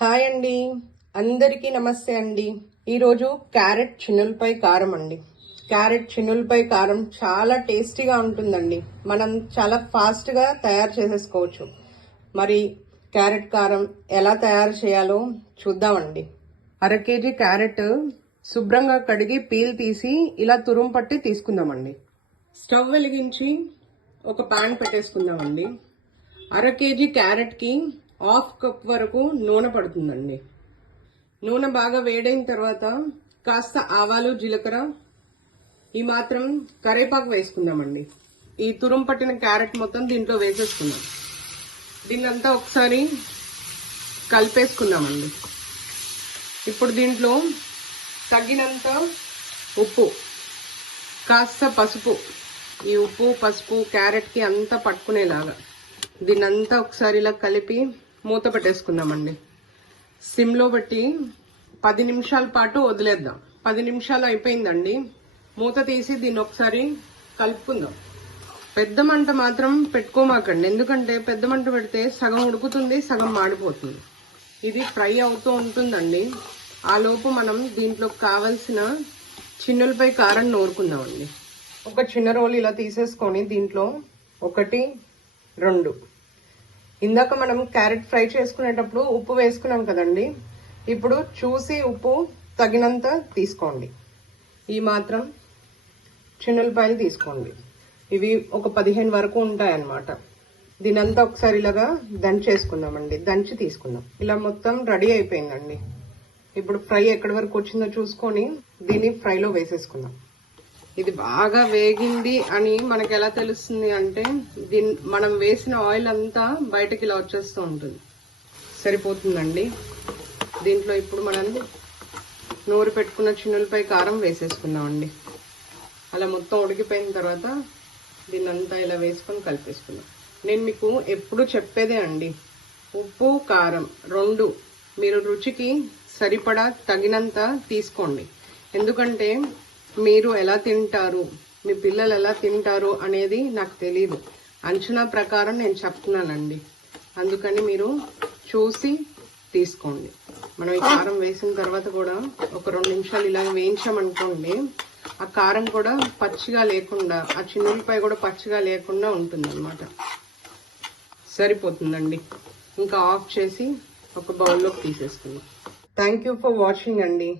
Hi అండి, అందరికీ నమస్తే అండి. ఈరోజు క్యారెట్ చిన్నులపై కారం అండి. క్యారెట్ చిన్నులపై కారం చాలా టేస్టీగా ఉంటుందండి. మనం చాలా ఫాస్ట్గా తయారు చేసేసుకోవచ్చు. మరి క్యారెట్ కారం ఎలా తయారు చేయాలో చూద్దామండి. 1/2 కేజీ క్యారెట్ శుభ్రంగా కడిగి పీల్ తీసి ఇలా తురుము పట్టి తీసుకుందామండి. స్టవ్ వెలిగించి ఒక పాన్ పెట్టేసుకుందామండి. 1/2 కేజీ క్యారెట్కి 1/2 కప్ వరకు నూనె పడుతుందండి. నూనె బాగా వేడైన తర్వాత కాస్త ఆవాలు, జీలకర్ర, ఈ మాత్రం కరేపాకు వేసుకుందామండి. ఈ తురుం పట్టిన క్యారెట్ మొత్తం దీంట్లో వేసేసుకుందాం. దీన్నంతా ఒకసారి కలిపేసుకుందామండి. ఇప్పుడు దీంట్లో తగినంత ఉప్పు, కాస్త పసుపు, ఈ ఉప్పు పసుపు క్యారెట్కి అంతా పట్టుకునేలాగా దీన్నంతా ఒకసారి ఇలా కలిపి మూత పెట్టేసుకుందామండి. సిమ్లో పెట్టి 10 నిమిషాల పాటు వదిలేద్దాం. 10 నిమిషాలు అయిపోయిందండి. మూత తీసి దీన్ని ఒకసారి కలుపుకుందాం. పెద్ద మంట మాత్రం పెట్టుకోమాకండి, ఎందుకంటే పెద్ద మంట పెడితే సగం ఉడుకుతుంది, సగం మాడిపోతుంది. ఇది ఫ్రై అవుతూ ఉంటుందండి. ఆ లోపు మనం దీంట్లో కావలసిన చిన్నులపై కారం నూరుకుందామండి. ఒక చిన్న రోల్ ఇలా తీసేసుకొని దీంట్లో 1, 2, ఇందాక మనం క్యారెట్ ఫ్రై చేసుకునేటప్పుడు ఉప్పు వేసుకున్నాం కదండి. ఇప్పుడు చూసి ఉప్పు తగినంత తీసుకోండి. ఈ మాత్రం చిన్నులపాయలు తీసుకోండి. ఇవి ఒక 15 వరకు ఉంటాయన్నమాట. దీనంతా ఒకసారి ఇలాగా దంచేసుకుందామండి. దంచి తీసుకుందాం. ఇలా మొత్తం రెడీ అయిపోయిందండి. ఇప్పుడు ఫ్రై ఎక్కడి వరకు వచ్చిందో చూసుకొని దీన్ని ఫ్రైలో వేసేసుకుందాం. ఇది బాగా వేగింది అని మనకు ఎలా తెలుస్తుంది అంటే మనం వేసిన ఆయిల్ అంతా బయటకి ఇలా వచ్చేస్తూ ఉంటుంది. సరిపోతుందండి. దీంట్లో ఇప్పుడు మనం నూరు పెట్టుకున్న చిన్నులపై కారం వేసేసుకుందామండి. అలా మొత్తం ఉడికిపోయిన తర్వాత దీన్నంతా ఇలా వేసుకొని కలిపేసుకుందాం. నేను మీకు ఎప్పుడు చెప్పేదే అండి, ఉప్పు కారం 2 మీరు రుచికి సరిపడా తగినంత తీసుకోండి. ఎందుకంటే మీరు ఎలా తింటారు, మీ పిల్లలు ఎలా తింటారు అనేది నాకు తెలియదు. అంచనా ప్రకారం నేను చెప్తున్నానండి. అందుకని మీరు చూసి తీసుకోండి. మనం ఈ కారం వేసిన తర్వాత కూడా ఒక 2 నిమిషాలు ఇలా వేయించామనుకోండి, ఆ కారం కూడా పచ్చిగా లేకుండా, ఆ చిన్నులపై కూడా పచ్చిగా లేకుండా ఉంటుందన్నమాట. సరిపోతుందండి. ఇంకా ఆఫ్ చేసి ఒక బౌల్లోకి తీసేసుకుందాం. థ్యాంక్ యూ ఫర్ వాచింగ్ అండి.